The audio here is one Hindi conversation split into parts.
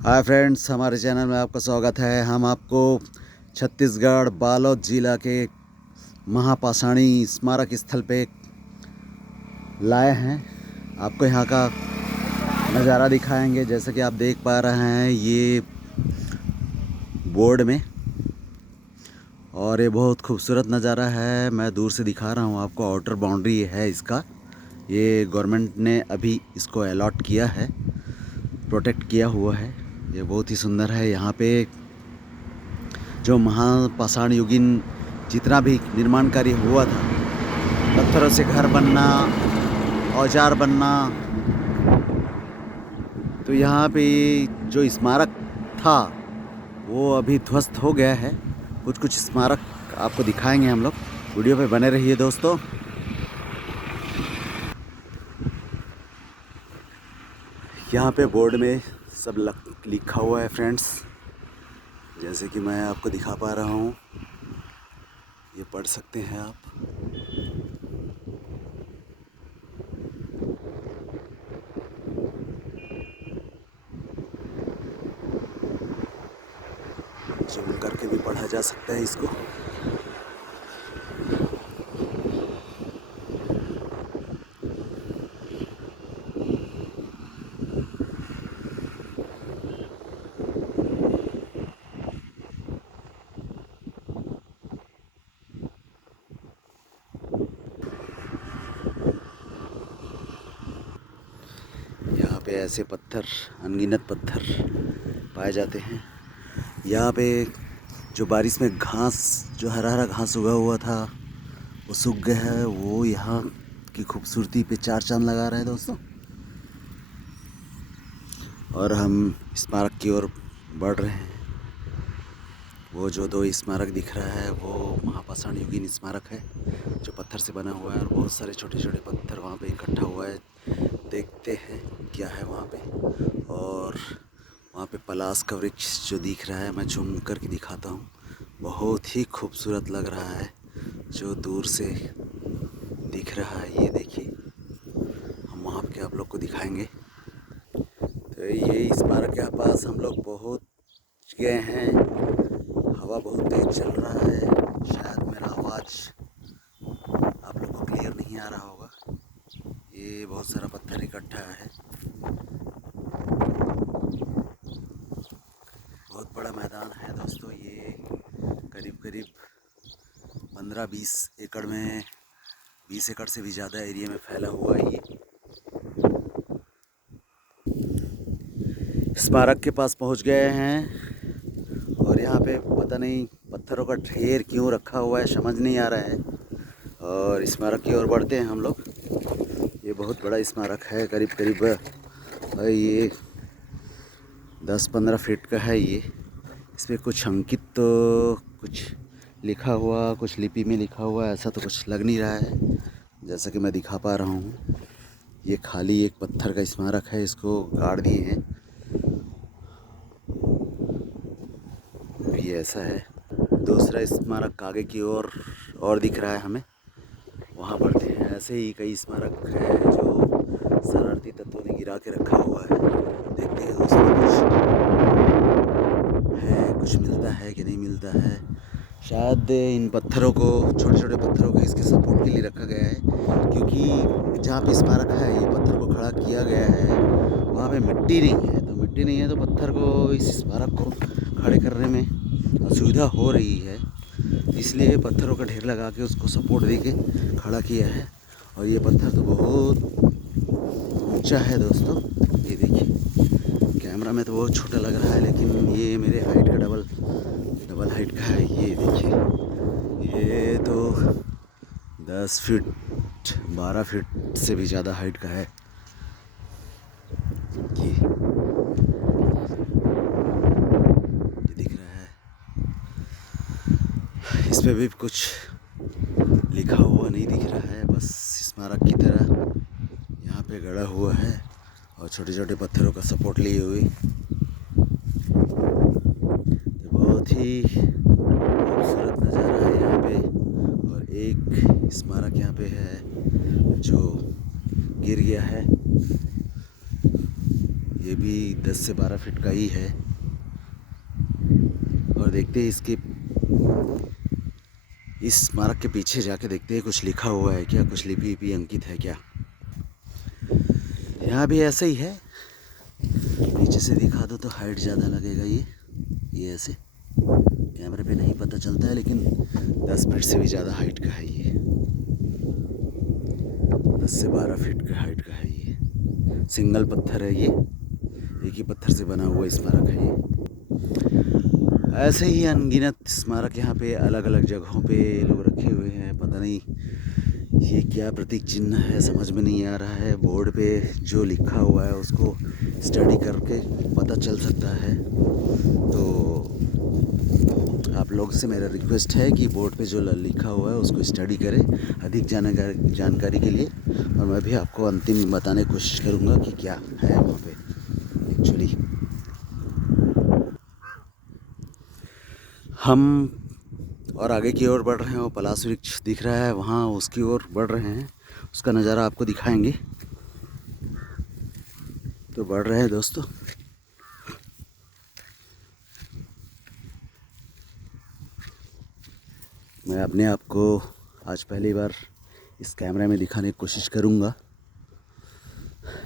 हाय फ्रेंड्स, हमारे चैनल में आपका स्वागत है। हम आपको छत्तीसगढ़ बालोद जिला के महापाषाणी स्मारक स्थल पे लाए हैं। आपको यहाँ का नज़ारा दिखाएंगे। जैसे कि आप देख पा रहे हैं ये बोर्ड में, और ये बहुत खूबसूरत नज़ारा है। मैं दूर से दिखा रहा हूँ आपको। आउटर बाउंड्री है इसका। ये गवर्नमेंट ने अभी इसको अलॉट किया है, प्रोटेक्ट किया हुआ है। ये बहुत ही सुंदर है। यहाँ पे जो महापाषाण युगीन जितना भी निर्माण कार्य हुआ था, पत्थरों से घर बनना, औजार बनना, तो यहाँ पे जो स्मारक था वो अभी ध्वस्त हो गया है। कुछ कुछ स्मारक आपको दिखाएंगे हम लोग। वीडियो पे बने रहिए दोस्तों। यहाँ पे बोर्ड में सब लिखा हुआ है फ्रेंड्स, जैसे कि मैं आपको दिखा पा रहा हूँ। ये पढ़ सकते हैं आप। जूम करके भी पढ़ा जा सकता है इसको। यहाँ पे ऐसे पत्थर, अनगिनत पत्थर पाए जाते हैं। यहाँ पे जो बारिश में घास, जो हरा हरा घास उगा हुआ था वो सूख गया है। वो यहाँ की खूबसूरती पे चार चांद लगा रहा है दोस्तों। और हम स्मारक की ओर बढ़ रहे हैं। वो जो दो स्मारक दिख रहा है वो महापाषाण युगीन स्मारक है, जो पत्थर से बना हुआ है। और बहुत सारे छोटे छोटे पत्थर वहाँ पे इकट्ठा हुआ है। देखते हैं क्या है वहाँ पे। और वहाँ पे पलाश का वृक्ष जो दिख रहा है, मैं झूम करके दिखाता हूँ। बहुत ही खूबसूरत लग रहा है जो दूर से दिख रहा है। ये देखिए, हम वहाँ के आप लोग को दिखाएंगे। तो ये स्मारक के पास हम लोग पहुँच गए हैं। हवा बहुत तेज चल रहा है। शायद मेरा आवाज़ आप लोग को क्लियर नहीं आ रहा होगा। ये बहुत सारा पत्थर इकट्ठा है। बहुत बड़ा मैदान है दोस्तों। ये करीब करीब 15-20 एकड़ में, 20 एकड़ से भी ज़्यादा एरिया में फैला हुआ है ये। स्मारक के पास पहुंच गए हैं। और यहाँ पे पता नहीं पत्थरों का ढेर क्यों रखा हुआ है, समझ नहीं आ रहा है। और स्मारक की ओर बढ़ते हैं हम लोग। ये बहुत बड़ा स्मारक है। करीब करीब ये 10-15 फीट का है ये। इसमें कुछ अंकित, तो कुछ लिखा हुआ, कुछ लिपि में लिखा हुआ, ऐसा तो कुछ लग नहीं रहा है जैसा कि मैं दिखा पा रहा हूँ। ये खाली एक पत्थर का स्मारक है, इसको गाड़ दिए हैं। ये ऐसा है। दूसरा स्मारक आगे की ओर और दिख रहा है हमें, वहाँ बढ़ते हैं। ऐसे ही कई स्मारक है जो शरारती तत्वों ने गिरा के रखा हुआ है। देखते हैं उसमें कुछ मिलता है कि नहीं मिलता है। शायद इन पत्थरों को, छोटे छोटे पत्थरों को इसके सपोर्ट के लिए रखा गया है, क्योंकि जहाँ पे स्मारक है ये पत्थर को खड़ा किया गया है वहाँ पे मिट्टी नहीं है। तो मिट्टी नहीं है तो पत्थर को, इस स्मारक को खड़े करने में असुविधा हो रही है। इसलिए पत्थरों का ढेर लगा के उसको सपोर्ट दे के खड़ा किया है। और ये पत्थर तो बहुत ऊंचा है दोस्तों। ये देखिए, कैमरा में तो बहुत छोटा लग रहा है, लेकिन ये मेरे हाइट का डबल हाइट का है। ये देखिए, ये तो 10 फीट 12 फीट से भी ज़्यादा हाइट का है। ये दिख रहा है। इसमें भी कुछ लिखा हुआ नहीं दिख रहा है, बस स्मारक की तरह यहाँ पे गड़ा हुआ है और छोटे छोटे पत्थरों का सपोर्ट लिए हुए। तो बहुत ही खूबसूरत नज़ारा है यहाँ पे। और एक स्मारक यहाँ पे है जो गिर गया है। ये भी 10 से 12 फीट का ही है। और देखते हैं इसके इस स्मारक के पीछे जाके देखते हैं कुछ लिखा हुआ है क्या, कुछ लिपि भी अंकित है क्या। यहाँ भी ऐसा ही है, नीचे से दिखा दो तो हाइट ज़्यादा लगेगा। ये ऐसे कैमरे पे नहीं पता चलता है, लेकिन 10 फीट से भी ज़्यादा हाइट का है ये। 10 से 12 फीट का हाइट का है ये। सिंगल पत्थर है ये, एक ही पत्थर से बना हुआ स्मारक है ये। ऐसे ही अनगिनत स्मारक यहाँ पे अलग अलग जगहों पे लोग रखे हुए हैं। पता नहीं ये क्या प्रतीक चिन्ह है, समझ में नहीं आ रहा है। बोर्ड पे जो लिखा हुआ है उसको स्टडी करके पता चल सकता है। तो आप लोग से मेरा रिक्वेस्ट है कि बोर्ड पे जो लिखा हुआ है उसको स्टडी करें अधिक जानकारी के लिए। और मैं भी आपको अंतिम बताने की कोशिश करूँगा कि क्या है वहाँ पे एक्चुअली। हम और आगे की ओर बढ़ रहे हैं, वो पलाश वृक्ष दिख रहा है वहाँ, उसकी ओर बढ़ रहे हैं। उसका नज़ारा आपको दिखाएंगे। तो बढ़ रहे हैं दोस्तों। मैं अपने आप को आज पहली बार इस कैमरे में दिखाने की कोशिश करूँगा।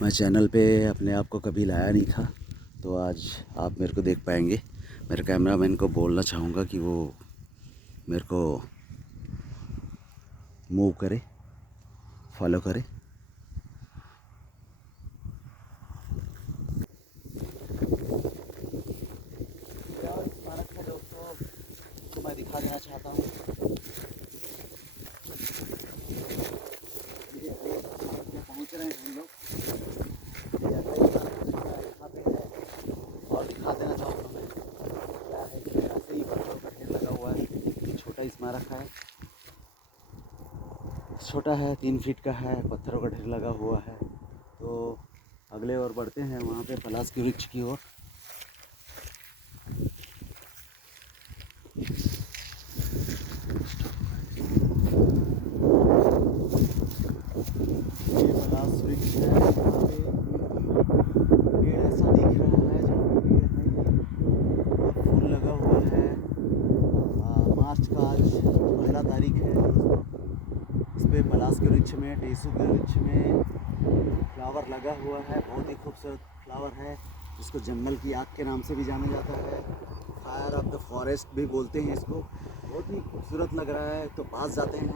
मैं चैनल पे अपने आप को कभी लाया नहीं था, तो आज आप मेरे को देख पाएंगे। मेरे कैमरामैन को बोलना चाहूँगा कि वो मेरे को मूव करे, फॉलो करे। स्मारक है दोस्तों, तो मैं दिखा देना चाहता हूँ। पहुँच रहे हैं हम लोग, यहाँ पे है और दिखा देना चाहूँगा मैं क्या है। ऐसे ही पत्थरों का ढेर लगा हुआ है। छोटा स्मारक है, छोटा है, 3 फीट का है, पत्थरों का ढेर लगा हुआ है। तो अगले ओर बढ़ते हैं, वहाँ पे पलाश के वृक्ष की ओर। ये पलाश वृक्ष है, यहाँ पे पेड़ ऐसा दिख रहा है जहाँ पे पेड़ है, ये फूल लगा हुआ है। मार्च का आज 1 तारीख है दोस्तों। इस पे पलाश के वृक्ष में, टेसू के वृक्ष में फ्लावर लगा हुआ है। बहुत ही खूबसूरत फ्लावर है, जिसको जंगल की आग के नाम से भी जाना जाता है। फायर ऑफ द फॉरेस्ट भी बोलते हैं इसको। बहुत ही खूबसूरत लग रहा है, तो पास जाते हैं।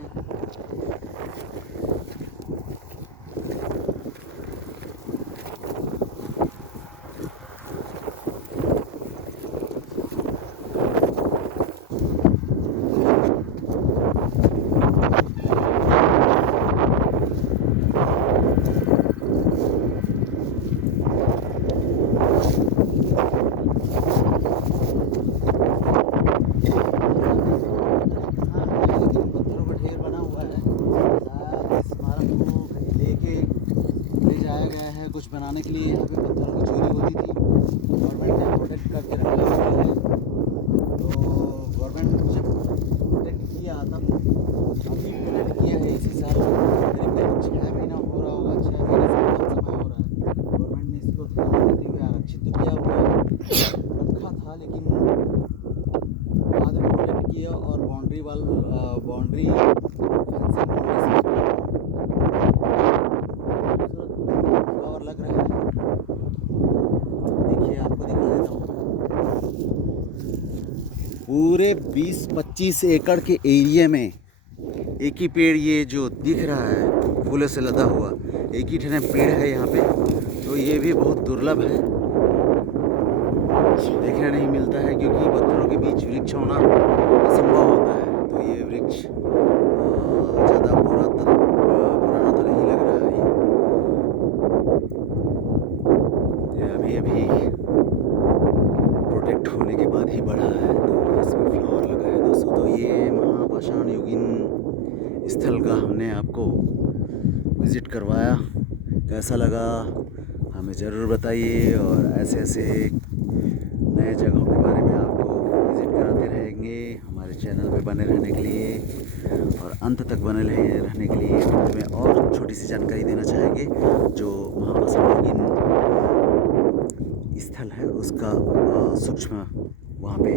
कुछ बनाने के लिए यहाँ पे पत्थरों की चोरी होती थी, गवर्नमेंट ने प्रोटेक्ट करके रखा हुआ है। तो गवर्नमेंट जब प्रोटेक्ट किया तब अभी प्रोटेक्ट किया है इसी साल, करीब 6 महीना हो रहा होगा, 6 महीने से कम समय हो रहा है। गवर्नमेंट ने इसको ध्यान देते हुए आरक्षित तो किया हुआ रखा था, लेकिन बाद में प्रोटेक्ट किया और बाउंड्री फ्लावर लग रहे हैं। देखिए आपको दिखा देता हूँ। पूरे 20-25 एकड़ के एरिया में एक ही पेड़ ये जो दिख रहा है फूलों से लदा हुआ, एक ही ठने पेड़ है यहाँ पे। तो ये भी बहुत दुर्लभ है, देखने नहीं मिलता है, क्योंकि पत्थरों के बीच वृक्ष होना असंभव होता है। तो ये वृक्ष ज़्यादा पुराना तो नहीं लग रहा है ये अभी प्रोटेक्ट होने के बाद ही बढ़ा है। तो इसमें फ्लावर लगा है दोस्तों। तो ये महापाषाण युगीन स्थल का हमने आपको विज़िट करवाया। कैसा लगा हमें ज़रूर बताइए, और ऐसे ऐसे नए जगहों के बारे में आपको विज़िट कराते रहेंगे हमारे चैनल पे बने रहने के लिए, और अंत तक बने रहने के लिए में और छोटी सी जानकारी देना चाहेंगे। जो महापाषाण युगीन स्थल है उसका सूक्ष्म वहाँ पे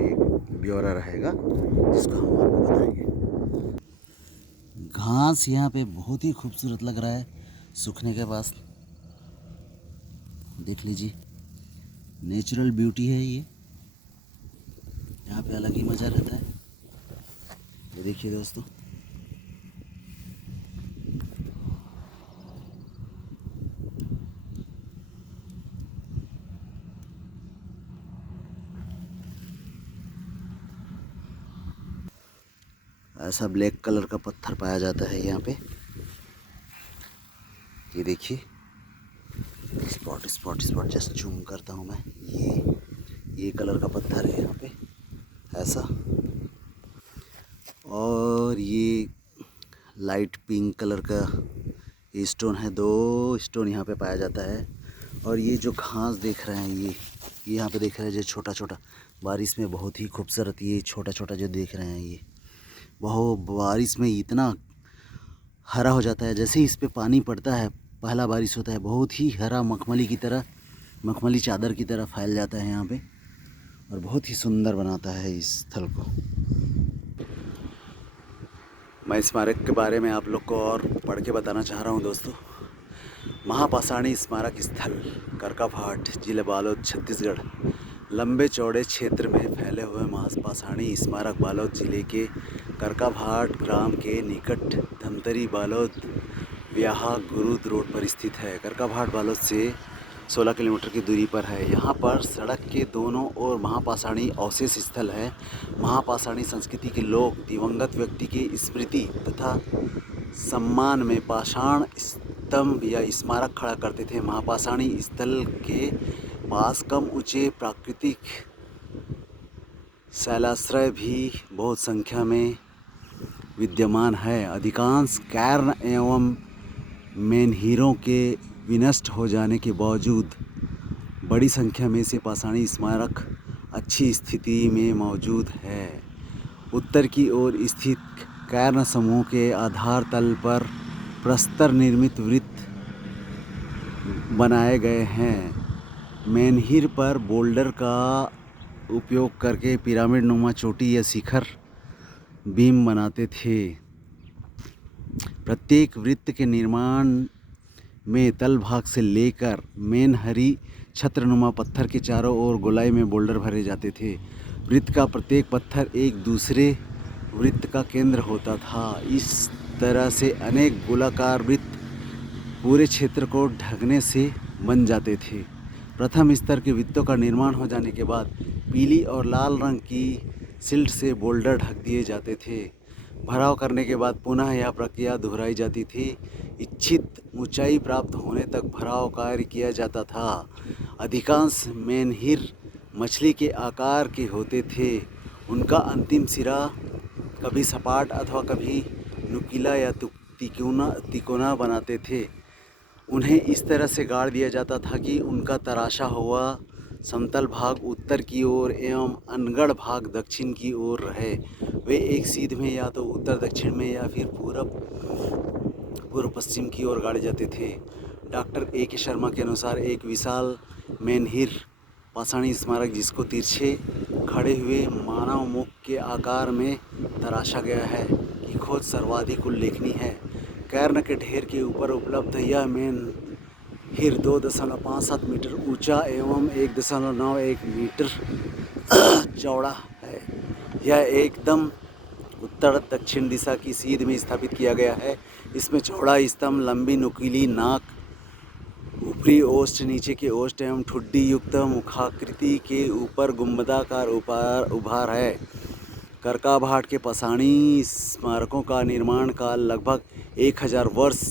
ब्यौरा रहेगा जिसको हम आपको बताएंगे। घास यहाँ पे बहुत ही खूबसूरत लग रहा है सूखने के पास, देख लीजिए, नेचुरल ब्यूटी है ये, यहाँ पे अलग ही मज़ा रहता है। ये देखिए दोस्तों, ऐसा ब्लैक कलर का पत्थर पाया जाता है यहाँ पे। ये देखिए, spot spot spot, just zoom करता हूँ मैं, ये कलर का पत्थर है यहाँ पे ऐसा। और ये लाइट पिंक कलर का ये स्टोन है, 2 स्टोन यहाँ पे पाया जाता है। और ये जो घास देख रहे हैं, ये यहाँ पे देख रहे हैं जो छोटा छोटा, बारिश में बहुत ही खूबसूरत ये छोटा छोटा जो देख रहे हैं, ये बहुत बारिश में इतना हरा हो जाता है। जैसे ही इस पे पानी पड़ता है, पहला बारिश होता है, बहुत ही हरा मखमली की तरह, मखमली चादर की तरह फैल जाता है यहाँ पे और बहुत ही सुंदर बनाता है इस स्थल को। मैं स्मारक के बारे में आप लोग को और पढ़ के बताना चाह रहा हूँ दोस्तों। महापाषाणी स्मारक स्थल करकाभाट, जिला बालोद, छत्तीसगढ़। लंबे चौड़े क्षेत्र में फैले हुए महापाषाणी स्मारक बालोद जिले के करकाभाट ग्राम के निकट धमतरी बालोद व्याहा गुरुद रोड पर स्थित है। करकाभाट बालोद से 16 किलोमीटर की दूरी पर है। यहाँ पर सड़क के दोनों ओर महापाषाणी अवशेष स्थल है। महापाषाणी संस्कृति के लोग दिवंगत व्यक्ति की स्मृति तथा सम्मान में पाषाण स्तंभ या स्मारक खड़ा करते थे। महापाषाणी स्थल के पास कम ऊंचे प्राकृतिक शैलाश्रय भी बहुत संख्या में विद्यमान है। अधिकांश कैर्न एवं मेनहिरों के विनष्ट हो जाने के बावजूद बड़ी संख्या में से पाषाणी स्मारक अच्छी स्थिति में मौजूद है। उत्तर की ओर स्थित कैर्न समूह के आधार तल पर प्रस्तर निर्मित वृत्त बनाए गए हैं। मेनहिर पर बोल्डर का उपयोग करके पिरामिड नुमा चोटी या शिखर बीम बनाते थे। प्रत्येक वृत्त के निर्माण में तल भाग से लेकर मेनहरी छत्रनुमा पत्थर के चारों ओर गोलाई में बोल्डर भरे जाते थे। वृत्त का प्रत्येक पत्थर एक दूसरे वृत्त का केंद्र होता था। इस तरह से अनेक गोलाकार वृत्त पूरे क्षेत्र को ढकने से बन जाते थे। प्रथम स्तर के वृत्तों का निर्माण हो जाने के बाद पीली और लाल रंग की सिल्ट से बोल्डर ढक दिए जाते थे। भराव करने के बाद पुनः यह प्रक्रिया दोहराई जाती थी। इच्छित ऊंचाई प्राप्त होने तक भराव कार्य किया जाता था। अधिकांश मेनहिर मछली के आकार के होते थे। उनका अंतिम सिरा कभी सपाट अथवा कभी नुकीला या तिकोना बनाते थे। उन्हें इस तरह से गाड़ दिया जाता था कि उनका तराशा हुआ समतल भाग उत्तर की ओर एवं अनगढ़ भाग दक्षिण की ओर रहे। वे एक सीध में या तो उत्तर दक्षिण में या फिर पूर्व पश्चिम की ओर गाड़े जाते थे। Doctor A.K. शर्मा के अनुसार एक विशाल मेनहिर पाषाणी स्मारक जिसको तिरछे खड़े हुए मानव मुख के आकार में तराशा गया है की खोज सर्वाधिक उल्लेखनीय है। कैर्न के ढेर के ऊपर उपलब्ध यह मेनहिर 2.57 मीटर ऊंचा एवं 1.91 मीटर चौड़ा है। यह एकदम उत्तर दक्षिण दिशा की सीध में स्थापित किया गया है। इसमें चौड़ा स्तंभ, लंबी नुकीली नाक, ऊपरी ओष्ठ, नीचे के ओष्ठ एवं ठुड्डी युक्त मुखाकृति के ऊपर गुंबदाकार उभार है। करकाभाट के पाषाणी स्मारकों का निर्माण काल लगभग 1000 वर्ष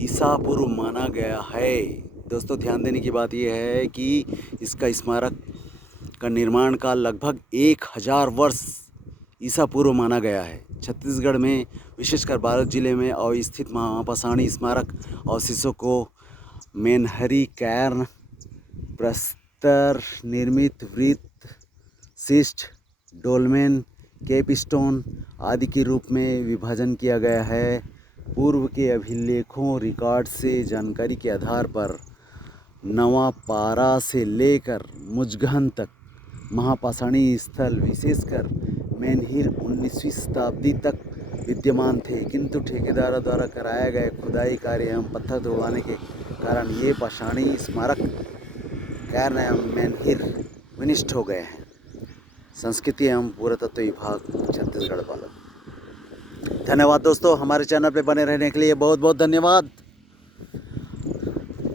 ईसा पूर्व माना गया है। दोस्तों, ध्यान देने की बात यह है कि इसका स्मारक का निर्माण काल लगभग 1000 वर्ष ईसा पूर्व माना गया है। छत्तीसगढ़ में विशेषकर बालोद जिले में अवस्थित महापाषाणी स्मारक अवशेषों को मेनहरी, कैर्न, प्रस्तर निर्मित वृत्त, शिस्ट, डोलमेन, केपस्टोन आदि के रूप में विभाजन किया गया है। पूर्व के अभिलेखों रिकॉर्ड से जानकारी के आधार पर नवापारा से लेकर मुजगहन तक महापाषाणी स्थल विशेषकर मैनहिर 19वीं शताब्दी तक विद्यमान थे, किंतु ठेकेदारों द्वारा कराए गए खुदाई कार्य एवं पत्थर तोड़वाने के कारण ये पाषाणी स्मारक कैर्न एवं मैनहिर विनिष्ट हो गए हैं। संस्कृति एवं पुरातत्व विभाग छत्तीसगढ़ वाला। धन्यवाद दोस्तों, हमारे चैनल पे बने रहने के लिए बहुत बहुत धन्यवाद।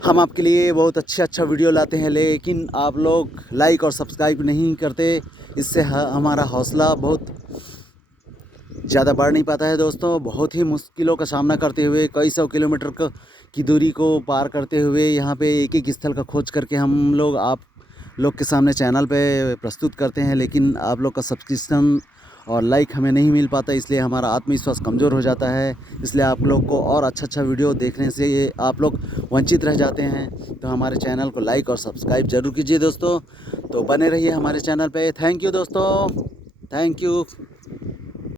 हम आपके लिए बहुत अच्छा वीडियो लाते हैं, लेकिन आप लोग लाइक और सब्सक्राइब नहीं करते, इससे हमारा हौसला बहुत ज़्यादा बढ़ नहीं पाता है दोस्तों। बहुत ही मुश्किलों का सामना करते हुए कई सौ किलोमीटर की दूरी को पार करते हुए यहाँ पे एक एक स्थल का खोज करके हम लोग आप लोग के सामने चैनल पे प्रस्तुत करते हैं, लेकिन आप लोग का सब्सक्रिप्शन और लाइक हमें नहीं मिल पाता, इसलिए हमारा आत्मविश्वास कमज़ोर हो जाता है। इसलिए आप लोग को और अच्छा वीडियो देखने से आप लोग वंचित रह जाते हैं। तो हमारे चैनल को लाइक और सब्सक्राइब ज़रूर कीजिए दोस्तों। तो बने रहिए हमारे चैनल पे। थैंक यू दोस्तों, थैंक यू।